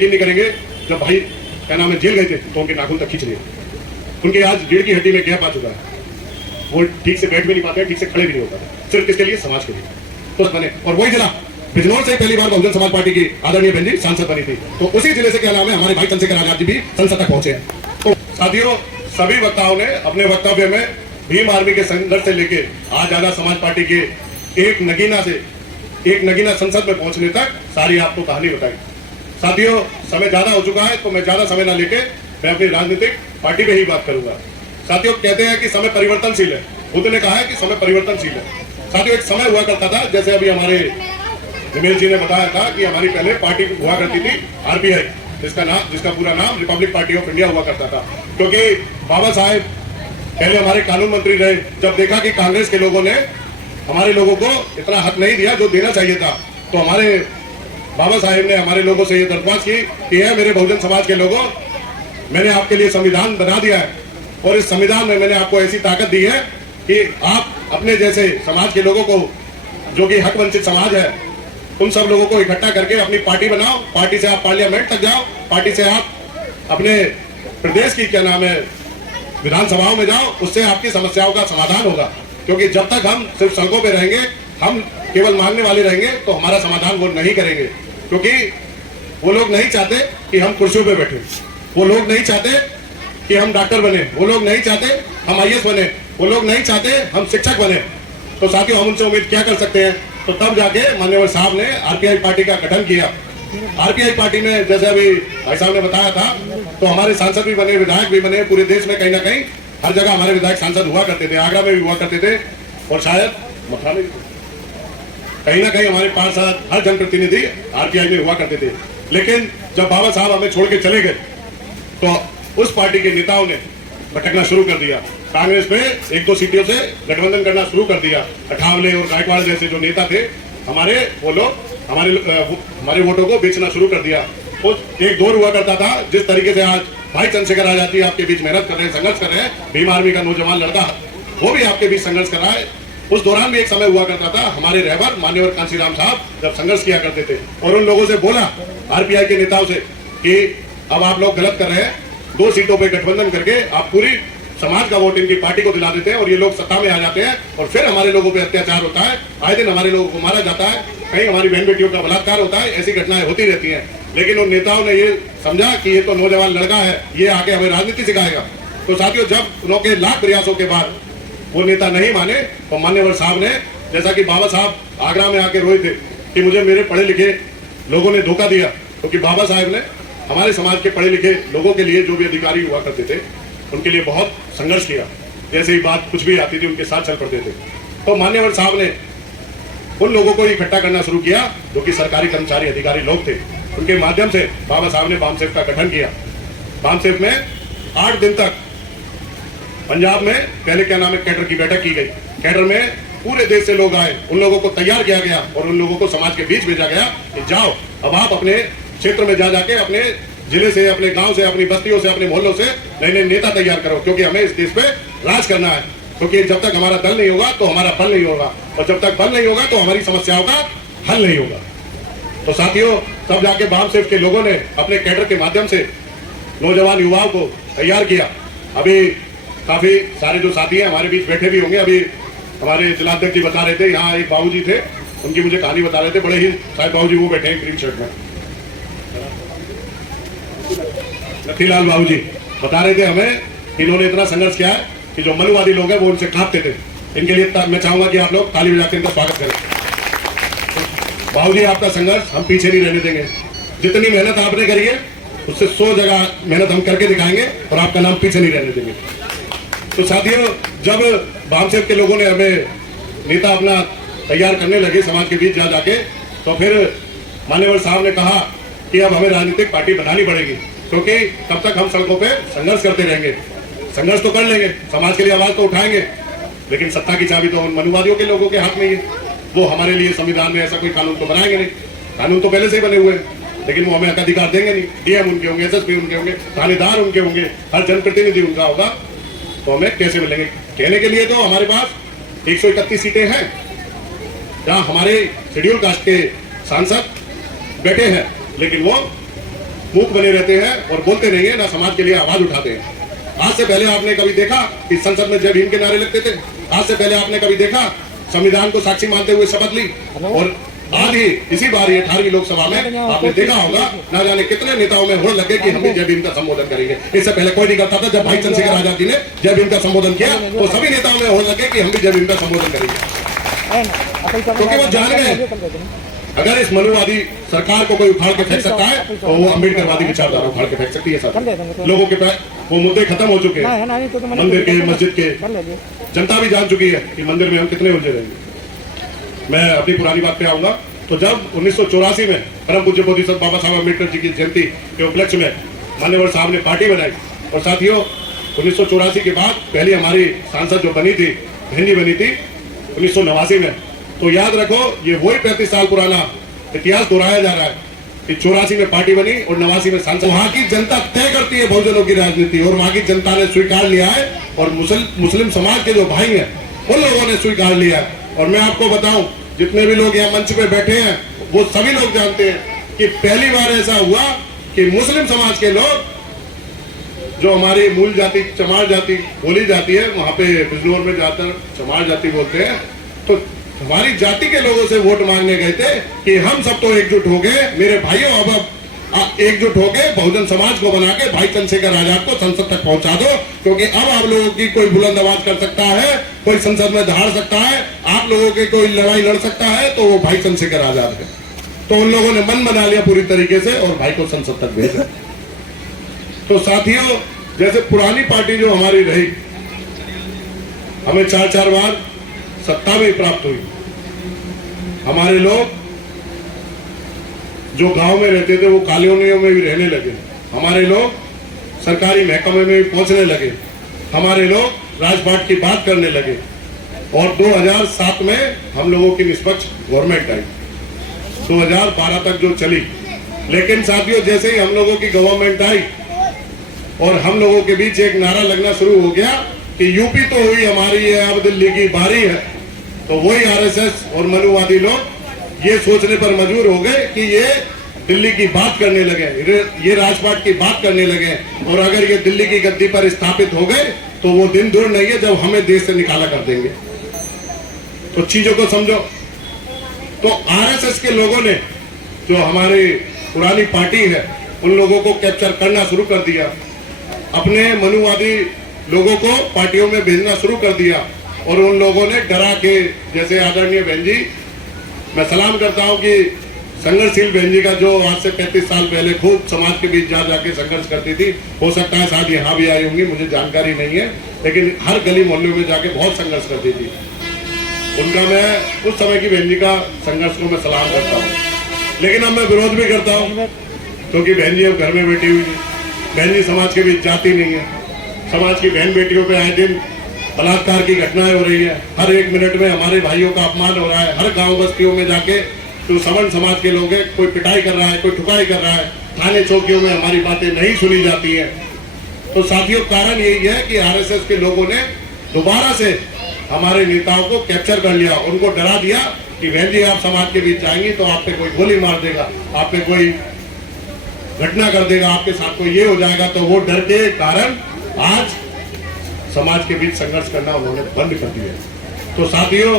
नहीं करेंगे। जब भाई क्या नाम है जेल गए थे तो उनके नाखून तक खींच लिए, उनके आज रीढ़ की हड्डी में गैप आ चुका है, वो ठीक से बैठ भी नहीं पाते, ठीक से खड़े भी नहीं हो पाते, सिर्फ किसके लिए? समाज के लिए। तो बने और वही जिला बिजनौर से पहली बार बहुजन समाज पार्टी की आदरणीय बहन जी सांसद बनी थी, तो उसी जिले से क्या नाम है हमारे भाई चंद्रशेखर आजाद जी भी संसद तक पहुंचे हैं। तो साथियों, सभी वक्ताओं ने अपने वक्तव्य में भीम आर्मी के संघर्ष से लेके आज आजाद समाज पार्टी के एक नगीना संसद में पहुंचने तक सारी आपको कहानी बताई। साथियों, समय ज्यादा हो चुका है तो मैं ज्यादा समय ना लेके मैं अपनी राजनीतिक पार्टी पे ही बात करूंगा। साथियों, कहते हैं कि समय परिवर्तनशील है, बुद्ध ने कहा है कि समय परिवर्तनशील है। साथियों, एक समय हुआ करता था, जैसे अभी हमारे निमेश जी ने बताया था कि हमारी पहले पार्टी हुआ करती थी आरपीआई, जिसका पूरा नाम रिपब्लिक पार्टी ऑफ इंडिया हुआ करता था, क्योंकि बाबा साहेब पहले हमारे कानून मंत्री रहे। जब देखा कि कांग्रेस के लोगों ने हमारे लोगों को इतना हक नहीं दिया जो देना चाहिए था, तो हमारे बाबा साहेब ने हमारे लोगों से ये दरख्वास्त की कि है मेरे बहुजन समाज के लोगों, मैंने आपके लिए संविधान बना दिया है और इस संविधान में मैंने आपको ऐसी ताकत दी है कि आप अपने जैसे समाज के लोगों को, जो कि हक वंचित समाज है, उन सब लोगों को इकट्ठा करके अपनी पार्टी बनाओ, पार्टी से आप पार्लियामेंट तक जाओ, पार्टी से आप अपने प्रदेश की क्या नाम है विधानसभाओं में जाओ, उससे आपकी समस्याओं का समाधान होगा। क्योंकि जब तक हम सिर्फ सड़कों पे रहेंगे, हम केवल मांगने वाले रहेंगे, तो हमारा समाधान वो नहीं करेंगे। क्योंकि वो लोग नहीं चाहते कि हम कुर्सियों पे बैठे, वो लोग नहीं चाहते कि हम डॉक्टर बने, वो लोग नहीं चाहते हम आईएएस बने, वो लोग नहीं चाहते हम शिक्षक बने। तो साथियों, हम उनसे उम्मीद क्या कर सकते हैं? तो तब जाके माननीय साहब ने आरपीआई पार्टी का गठन किया। आरपीआई पार्टी में जैसे अभी भाई साहब ने बताया था, तो हमारे सांसद भी बने, विधायक भी बने, पूरे देश में कहीं ना कहीं हर जगह हमारे विधायक सांसद हुआ करते थे, आगरा में भी हुआ करते थे और शायद मथुरा में कहीं ना कहीं हमारे पार्षद हर जनप्रतिनिधि आरपीआई में हुआ करते थे। लेकिन जब बाबा साहब हमें छोड़ के चले गए तो उस पार्टी के नेताओं ने भटकना शुरू कर दिया, कांग्रेस में एक दो सीटों से गठबंधन करना शुरू कर दिया। अठावले और गायकवाड़ जैसे जो नेता थे हमारे, वो लोग हमारे वोटों को बेचना शुरू कर दिया। उस एक दौर हुआ करता था, जिस तरीके से आज भाई चंद्रशेखर आजाद जी आपके बीच मेहनत कर रहे हैं, संघर्ष कर रहे हैं, भीम आर्मी का नौजवान लड़का वो भी आपके बीच संघर्ष कर रहा है। उस दौरान भी एक समय हुआ करता था, हमारे रहबर मान्यवर कांशीराम साहब जब संघर्ष किया करते थे और उन लोगों से बोला आरपीआई के नेताओं से कि अब आप लोग गलत कर रहे हैं, 2 सीटों पे गठबंधन करके आप पूरी समाज का वोट इनकी पार्टी को दिला देते हैं और ये लोग सत्ता में आ जाते हैं और फिर हमारे लोगों पे अत्याचार होता है, आए दिन हमारे लोगों को मारा जाता है, कहीं हमारी बहन बेटियों का बलात्कार होता है, ऐसी घटनाएं होती रहती हैं। लेकिन उन नेताओं ने ये समझा कि ये तो नौजवान लड़का है, ये आके हमें राजनीति सिखाएगा। तो साथियों, जब उनके लाख प्रयासों के बाद वो नेता नहीं माने तो मान्यवर साहब ने, जैसा कि बाबा साहब आगरा में आके रोए थे कि मुझे मेरे पढ़े लिखे लोगों ने धोखा दिया, क्योंकि बाबा साहब ने हमारे समाज के पढ़े लिखे लोगों के लिए, जो भी अधिकारी हुआ करते थे, उनके लिए बहुत संघर्ष किया। जैसे ही बात कुछ भी आती थी उनके साथ चल पड़ते थे। तो मान्यवर साहब ने उन लोगों को इकट्ठा करना शुरू किया जो कि सरकारी कर्मचारी अधिकारी लोग थे। उनके माध्यम से बाबा साहब ने बामसेफ का गठन किया। बामसेफ में 8 दिन तक पंजाब में पहले क्या नाम है कैडर की बैठक की गई। कैडर में पूरे देश से लोग आए, उन लोगों को तैयार किया गया और उन लोगों को समाज के बीच भेजा गया कि जाओ अब आप अपने क्षेत्र में जा जाके अपने जिले से, अपने गांव से, अपनी बस्तियों से, अपने मोहल्लों से नए नए नेता तैयार करो, क्योंकि हमें इस देश पे राज करना है। क्योंकि जब तक हमारा दल नहीं होगा तो हमारा बल नहीं होगा, और जब तक बल नहीं होगा तो हमारी समस्याओं का हल नहीं होगा। तो साथियों, तब जाके बामसेफ के लोगों ने अपने कैडर के माध्यम से नौजवान युवाओं को तैयार किया। अभी काफी सारे जो साथी हैं हमारे बीच बैठे भी होंगे। अभी हमारे जिलाध्यक्ष जी बता रहे थे, यहाँ एक बाबूजी थे, उनकी मुझे कहानी बता रहे थे, बड़े ही शायद बाबूजी वो बैठे हैं ग्रीन शर्ट में, नथीलाल बाबूजी बता रहे थे हमें, इन्होंने इतना संघर्ष किया है कि जो मनुवादी लोग हैं वो उनसे कांपते थे। इनके लिए मैं चाहूंगा कि आप लोग ताली बजाकर इनका स्वागत करें। बाबूजी, आपका संघर्ष हम पीछे नहीं रहने देंगे। जितनी मेहनत आपने करी है उससे 100 जगह मेहनत हम करके दिखाएंगे और आपका नाम पीछे नहीं रहने देंगे। तो साथियों, जब बामसेफ के लोगों ने हमें नेता अपना तैयार करने लगे समाज के बीच जा जाके, तो फिर मान्यवर साहब ने कहा कि अब हमें राजनीतिक पार्टी बनानी पड़ेगी, क्योंकि तब तक हम सड़कों पे संघर्ष करते रहेंगे। संघर्ष तो कर लेंगे, समाज के लिए आवाज तो उठाएंगे, लेकिन सत्ता की चाबी तो मनुवादियों के लोगों के हाथ में ही है। वो हमारे लिए संविधान में ऐसा कोई कानून तो बनाएंगे नहीं, कानून तो पहले से ही बने हुए हैं, लेकिन वो हमें अधिकार देंगे नहीं। डीएम उनके होंगे, एसएसपी उनके होंगे, थानेदार उनके होंगे, हर जनप्रतिनिधि उनका होगा, तो हमें कैसे मिलेंगे? कहने के लिए तो हमारे पास 131 सीटें हैं जहां हमारे शेड्यूल कास्ट के सांसद बैठे हैं, लेकिन वो मूक बने रहते हैं और बोलते नहीं है, ना समाज के लिए आवाज उठाते हैं। आज से पहले आपने कभी देखा कि संसद में जय भीम के नारे लगते थे? आज से पहले आपने कभी देखा संविधान को साक्षी मानते हुए शपथ ली? और आज ही इसी बार 18वीं लोकसभा में आपने देखा होगा, ना जाने कितने नेताओं में होड़ लगे कि हम भी जय भीम का संबोधन करेंगे। इससे पहले कोई नहीं करता था। जब भाई चंद्रशेखर आजाद जी ने जय भीम का संबोधन किया तो सभी नेताओं में होड़ लगे कि हम भी जय भीम का संबोधन करेंगे, क्योंकि वो जान गए अगर इस मनुवादी सरकार को कोई उखाड़ के फेंक सकता है तो वो अम्बेडकरवादी विचारधारा उखाड़ के फेंक सकती है। सब लोगों के पास वो मुद्दे खत्म हो चुके हैं, मंदिर के, मस्जिद के। जनता भी जान चुकी है कि मंदिर में हम कितने उलझे रहेंगे। मैं अपनी पुरानी बात पे आऊंगा। तो जब 1984 में परम पूज्य बोधिसत्व बाबा साहब अम्बेडकर जी की जयंती के उपलक्ष्य में मान्यवर साहब ने पार्टी बनाई, और साथियों 1984 के बाद पहली हमारी सांसद जो बनी थी, बहन जी बनी थी 1989 में। तो याद रखो, ये वही 35 साल पुराना इतिहास दोहराया जा रहा है कि 84 में पार्टी बनी और 89 में सांसद। वहां की जनता तय करती है बहुजनों की राजनीति, और वहां की जनता ने स्वीकार लिया है, और मुस्लिम समाज के जो भाई हैं उन लोगों ने स्वीकार लिया है। और मैं आपको बताऊं, जितने भी लोग यहाँ मंच पे बैठे हैं वो सभी लोग जानते हैं कि पहली बार ऐसा हुआ कि मुस्लिम समाज के लोग, जो हमारी मूल जाति चमार जाति बोली जाती है, वहां पे बिजनौर में जाकर चमार जाति बोलते हैं, तो हमारी जाति के लोगों से वोट मांगने गए थे कि हम सब तो एकजुट हो गए मेरे भाइयों, अब एकजुट हो गए बहुजन समाज को बना के भाई चंद्रशेखर आजाद को संसद तक पहुंचा दो, क्योंकि अब आप लोगों की कोई बुलंद आवाज कर सकता है, कोई संसद में दहाड़ सकता है, आप लोगों की कोई लड़ाई लड़ सकता है, तो वो भाई चंद्रशेखर आजाद है। तो उन लोगों ने मन बना लिया पूरी तरीके से और भाई को संसद तक भेजा। तो साथियों, जैसे पुरानी पार्टी जो हमारी रही, हमें 4-4 बार सत्ता भी प्राप्त हुई। हमारे लोग जो गांव में रहते थे वो कॉलोनियों में भी रहने लगे, हमारे लोग सरकारी महकमे में भी पहुंचने लगे, हमारे लोग राजपाट की बात करने लगे, और 2007 में हम लोगों की निष्पक्ष गवर्नमेंट आई, 2012 तक जो चली। लेकिन साथियों, जैसे ही हम लोगों की गवर्नमेंट आई और हम लोगों के बीच एक नारा लगना शुरू हो गया कि यूपी तो हुई हमारी है, अब दिल्ली की बारी है, तो वही आरएसएस और मनुवादी लोग ये सोचने पर मजबूर हो गए कि ये दिल्ली की बात करने लगे, ये राजपाट की बात करने लगे, और अगर ये दिल्ली की गद्दी पर स्थापित हो गए तो वो दिन दूर नहीं है जब हमें देश से निकाला कर देंगे। तो चीजों को समझो। तो आरएसएस के लोगों ने, जो हमारी पुरानी पार्टी है, उन लोगों को कैप्चर करना शुरू कर दिया, अपने मनुवादी लोगों को पार्टियों में भेजना शुरू कर दिया, और उन लोगों ने डरा के, जैसे आदरणीय बहन जी, मैं सलाम करता हूं कि संघर्षशील बहन जी का जो आज से 35 साल पहले खूब समाज के बीच जा जाके संघर्ष करती थी, हो सकता है शायद यहाँ भी आई होंगी, मुझे जानकारी नहीं है, लेकिन हर गली मोहल्ले में जाके बहुत संघर्ष करती थी। उनका मैं उस समय की बहन जी का संघर्ष को मैं सलाम करता हूँ, लेकिन अब मैं विरोध भी करता हूँ, क्योंकि बहन जी अब घर में बैठी हुई है। बहन जी समाज के बीच जाती नहीं है, समाज की बहन बेटियों पे आए दिन बलात्कार की घटनाएं हो रही है, हर 1 मिनट में हमारे भाइयों का अपमान हो रहा है, हर गांव बस्तियों में जाके जो सवर्ण समाज के लोग हैं, कोई पिटाई कर रहा है, कोई ठुकाई कर रहा है, थाने चौकियों में हमारी बातें नहीं सुनी जाती है। तो साथियों, कारण यही है कि आरएसएस के लोगों ने दोबारा से हमारे नेताओं को कैप्चर कर लिया, उनको डरा दिया कि बहन जी आप समाज के बीच जाएंगी तो आप पे कोई गोली मार देगा, आप पे कोई घटना कर देगा, आपके साथ कोई ये हो जाएगा। तो वो डर के कारण आज समाज के बीच संघर्ष करना उन्होंने बंद कर दिया। तो साथियों,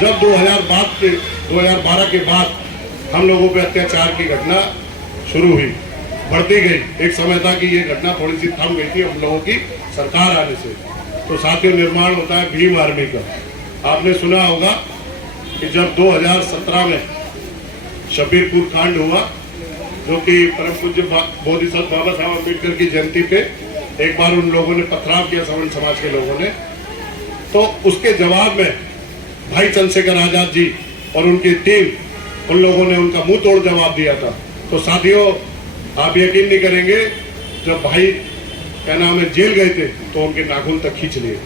जब 2012 के बाद हम लोगों पे अत्याचार की घटना शुरू हुई, बढ़ती गई, एक समय था कि ये घटना थोड़ी सी थम गई थी हम लोगों की सरकार आने से। तो साथियों, निर्माण होता है भीम आर्मी का। आपने सुना होगा कि जब 2017 में शब्बीरपुर कांड हुआ, जो कि परम पूज्य बोधिसत्व बाबा साहब अम्बेडकर की जयंती पे एक बार उन लोगों ने पथराव किया, सवर्ण समाज के लोगों ने, तो उसके जवाब में भाई चंद्रशेखर आजाद जी और उनकी टीम, उन लोगों ने उनका मुंह तोड़ जवाब दिया था। तो साथियों, आप यकीन नहीं करेंगे, जब भाई क्या नाम है जेल गए थे तो उनके नाखून तक खींच लिए,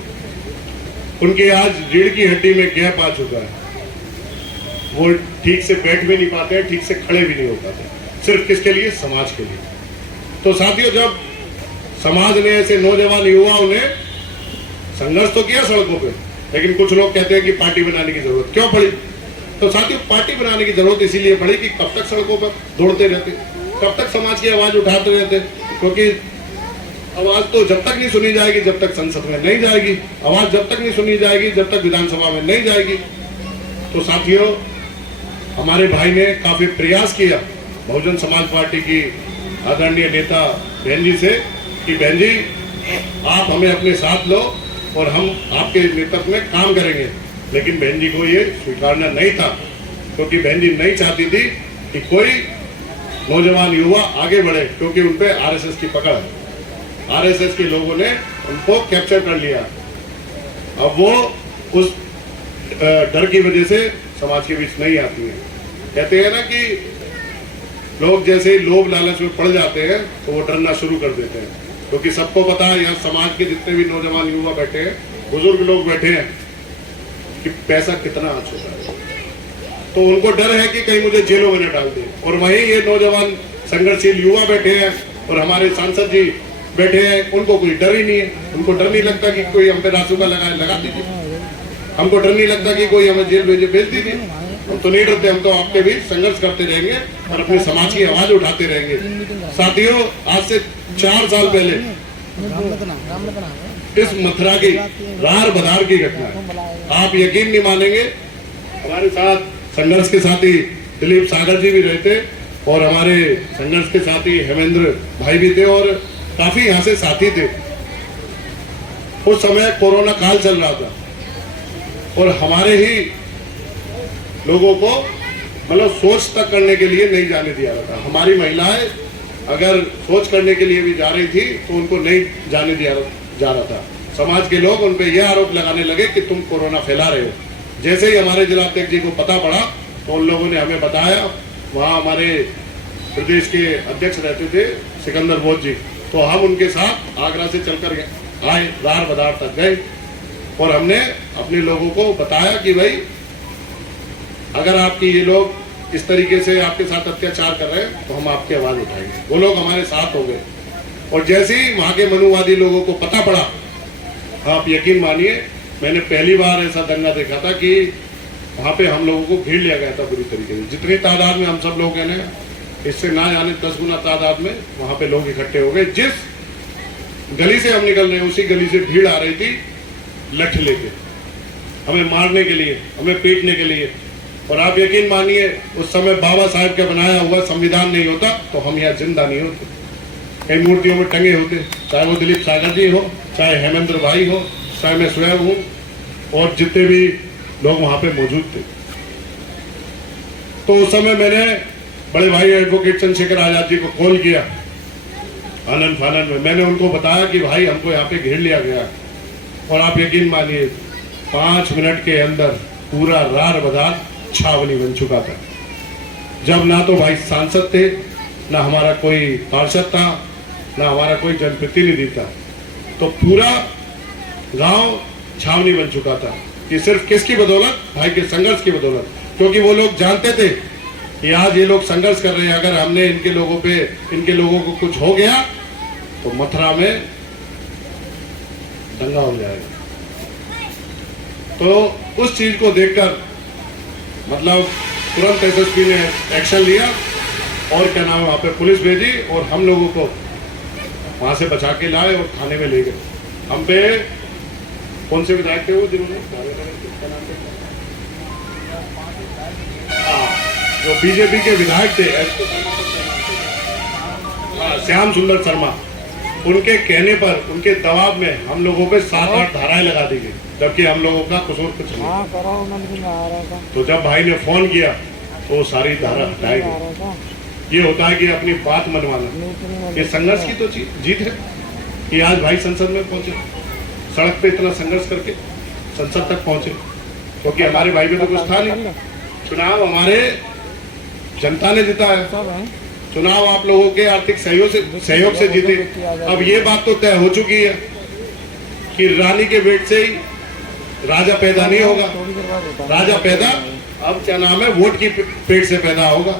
उनके आज रीढ़ की हड्डी में गैप आ चुका है, वो ठीक से बैठ भी नहीं पाते हैं, ठीक से खड़े भी नहीं हो पाते। सिर्फ किसके लिए? समाज के लिए। तो साथियों, जब समाज ने ऐसे नौजवान युवाओं ने संघर्ष तो किया सड़कों पे, लेकिन कुछ लोग कहते हैं कि पार्टी बनाने की जरूरत क्यों पड़ी? तो साथियों, पार्टी बनाने की जरूरत इसीलिए पड़ी कि कब तक सड़कों पर दौड़ते रहते, कब तक समाज की आवाज उठाते रहते, क्योंकि आवाज तो जब तक नहीं सुनी जाएगी जब तक संसद में नहीं जाएगी, आवाज जब तक नहीं सुनी जाएगी जब तक विधानसभा में नहीं जाएगी। तो साथियों, हमारे भाई ने काफी प्रयास किया बहुजन समाज पार्टी की आदरणीय नेता बहन जी से कि बहन जी आप हमें अपने साथ लो और हम आपके नेतृत्व में काम करेंगे, लेकिन बहन जी को ये स्वीकारना नहीं था, क्योंकि बहन जी नहीं चाहती थी कि कोई नौजवान युवा आगे बढ़े, क्योंकि उन पे आरएसएस की पकड़ है। आरएसएस के लोगों ने उनको कैप्चर कर लिया। अब वो उस डर की वजह से समाज के बीच नहीं आती है। कहते हैं ना कि लोग जैसे ही लोभ लालच में पड़ जाते हैं तो वो डरना शुरू कर देते हैं, क्योंकि सबको पता है यहाँ समाज के जितने भी नौजवान युवा बैठे हैं, बुजुर्ग लोग बैठे हैं, कि पैसा कितना आ चुका है। तो उनको डर है कि कहीं मुझे जेलों में न डाल दे। और वहीं ये नौजवान संघर्षशील युवा बैठे हैं और हमारे सांसद जी बैठे हैं, उनको कोई डर ही नहीं है। उनको डर नहीं लगता कि कोई हम पे रासुका लगा दीजिए, हमको डर नहीं लगता कि कोई हमें जेल भेज दीजिए। हम तो नहीं डरते, हम तो आपके भी संघर्ष करते रहेंगे और अपने समाज की आवाज उठाते रहेंगे। साथियों, आज से 4 साल पहले इस मथुरा की रार बधार की घटना है। आप यकीन नहीं मानेंगे, हमारे साथ संघर्ष के साथी दिलीप सागर जी भी रहते और हमारे संघर्ष के साथी हेमेंद्र भाई भी थे और काफी यहाँ से साथी थे। उस समय कोरोना काल चल रहा था और हमारे ही लोगों को मतलब सोच तक करने के लिए नहीं जाने दिया रहा था। हमारी महिलाएं अगर सोच करने के लिए भी जा रही थी तो उनको नहीं जाने दिया जा रहा था। समाज के लोग उन पे यह आरोप लगाने लगे कि तुम कोरोना फैला रहे हो। जैसे ही हमारे जिलाध्यक्ष जी को पता पड़ा तो उन लोगों ने हमें बताया। वहाँ हमारे प्रदेश के अध्यक्ष रहते थे सिकंदर बोध जी, तो हम उनके साथ आगरा से चलकर आए, रार बधार तक गए और हमने अपने लोगों को बताया कि भाई अगर आपकी ये लोग इस तरीके से आपके साथ अत्याचार कर रहे हैं तो हम आपकी आवाज उठाएंगे। वो लोग हमारे साथ हो गए और जैसे ही वहां के मनुवादी लोगों को पता पड़ा, आप यकीन मानिए मैंने पहली बार ऐसा दंगा देखा था कि वहां पे हम लोगों को घेर लिया गया था पूरी तरीके से। जितनी तादाद में हम सब लोग हैं, इससे ना जाने 10 गुना तादाद में वहां पे लोग इकट्ठे हो गए। जिस गली से हम निकल रहे हैं उसी गली से भीड़ आ रही थी लठ लेके, हमें मारने के लिए, हमें पीटने के लिए। और आप यकीन मानिए उस समय बाबा साहब का बनाया हुआ संविधान नहीं होता तो हम यहाँ जिंदा नहीं होते, कई मूर्तियों में टंगे होते, चाहे वो दिलीप सागर जी हो, चाहे हेमेंद्र भाई हो, चाहे मैं स्वयं हूँ और जितने भी लोग वहां पे मौजूद थे। तो उस समय मैंने बड़े भाई एडवोकेट चंद्रशेखर आजाद जी को कॉल किया आनंद फानंद में। मैंने उनको बताया कि भाई हमको यहाँ पे घेर लिया गया और आप यकीन मानिए 5 मिनट के अंदर पूरा रार बधार छावनी बन चुका था। जब ना तो भाई सांसद थे, ना हमारा कोई पार्षद था, ना हमारा कोई जनप्रतिनिधि था, तो पूरा गांव छावनी बन चुका था। ये सिर्फ किसकी बदौलत? भाई के संघर्ष की बदौलत, क्योंकि वो लोग जानते थे कि आज ये लोग संघर्ष कर रहे हैं, अगर हमने इनके लोगों को कुछ हो गया तो मथुरा में दंगा हो जाएगा। तो उस चीज को देखकर मतलब तुरंत एसएसपी ने एक्शन लिया और क्या नाम वहां पे पुलिस भेजी और हम लोगों को वहां से बचा के लाए और थाने में ले गए। हम पे कौन से विधायक थे वो जिन्होंने जो बीजेपी के विधायक थे श्याम सुंदर शर्मा, उनके कहने पर, उनके दबाव में हम लोगों पे 7-8 धाराएं लगा दी गई, जबकि हम लोगों का कसूर कुछ नहीं। तो जब भाई ने फोन किया तो सारी धारा हटाई गई। ये होता है कि अपनी बात मनवाना। ये संघर्ष की तो जीत है कि आज भाई संसद में पहुंचे, सड़क पे इतना संघर्ष करके संसद तक पहुंचे, क्योंकि हमारे भाई में तो कुछ था नहीं। चुनाव हमारे जनता ने जीता है, चुनाव आप लोगों के आर्थिक सहयोग से जीते। अब ये बात तो तय हो चुकी है कि रानी के पेट से ही राजा पैदा नहीं होगा, राजा पैदा अब क्या नाम है वोट की पेट से पैदा होगा।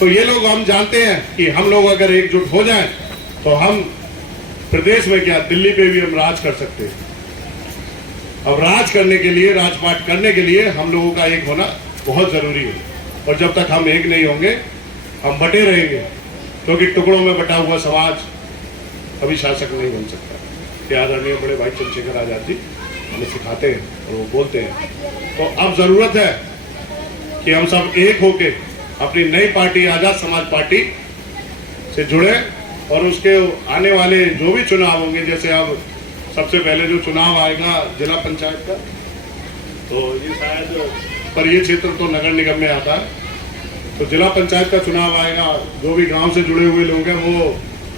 तो ये लोग हम जानते हैं कि हम लोग अगर एकजुट हो जाएं तो हम प्रदेश में क्या दिल्ली पे भी हम राज कर सकते हैं। अब राज करने के लिए, राजपाट करने के लिए हम लोगों का एक होना बहुत जरूरी है। और जब तक हम एक नहीं होंगे हम बटे रहेंगे। क्योंकि टुकड़ों में बटा हुआ समाज कभी शासक नहीं बन सकता। ये आदरणीय बड़े भाई चंद्रशेखर आजाद जी हमें सिखाते हैं और वो बोलते हैं। तो अब जरूरत है कि हम सब एक होके अपनी नई पार्टी आजाद समाज पार्टी से जुड़े और उसके आने वाले जो भी चुनाव होंगे, जैसे अब सबसे पहले जो चुनाव आएगा जिला पंचायत का, तो ये शायद पर ये क्षेत्र तो नगर निगम में आता है, तो जिला पंचायत का चुनाव आएगा। जो भी गांव से जुड़े हुए लोग हैं वो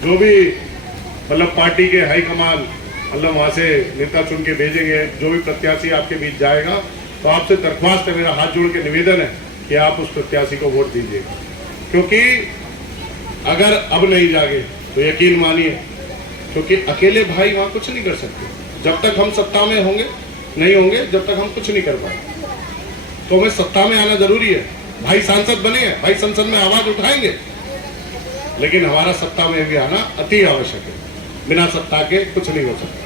जो भी मतलब पार्टी के हाईकमान मतलब वहां से नेता चुन के भेजेंगे, जो भी प्रत्याशी आपके बीच जाएगा, तो आपसे दरख्वास्त है, मेरा हाथ जोड़ के निवेदन है कि आप उस प्रत्याशी को वोट दीजिएगा। क्योंकि अगर अब नहीं जागे तो यकीन मानिए, क्योंकि अकेले भाई वहां कुछ नहीं कर सकते। जब तक हम सत्ता में नहीं होंगे जब तक हम कुछ नहीं कर पाएंगे। तो हमें सत्ता में आना जरूरी है। भाई सांसद बने हैं, भाई संसद में आवाज उठाएंगे, लेकिन हमारा सत्ता में भी आना अति आवश्यक है। बिना सत्ता के कुछ नहीं हो सकता।